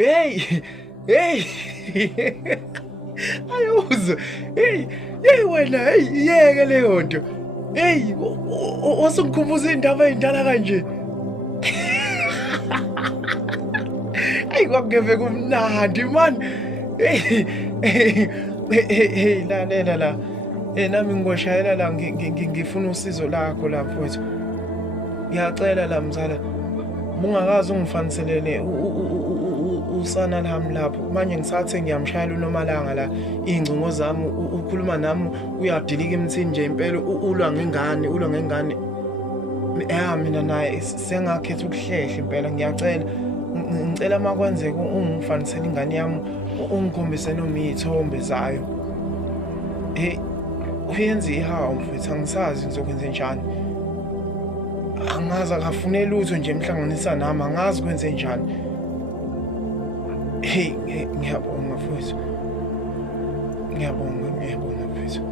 Hey, hey. Ayuzwa. Hey wena, hey yeke leyo nto. Hey, wasungikhumbuza indaba ezindala kanje. Hey kwakungeve kumnandi man. Hey lalela la. Nami ngigoshayela la ngifuna usizo lakho la mfowethu. Ngiyacela la mzala. Ungakazi ungifaniselele usana lami lapho manje ngisathe ngiyamshayela uNomalanga la ingcingo zami ukhuluma nami uyadilika emthini nje impela ulwa ngengane mina naye sengakhetha ukuhlehla impela ngiyacela ngicela makwenzeka ungifanisele ingane yami ungikhombise noma izithombe zayo uyenze ihawu mfethu angisazi ngizokwenza njani angazi akafune lutho nje emhlanganisa nami angazi kwenze njani. Hey ngiyabonga mfethu ngiyabonga mfethu.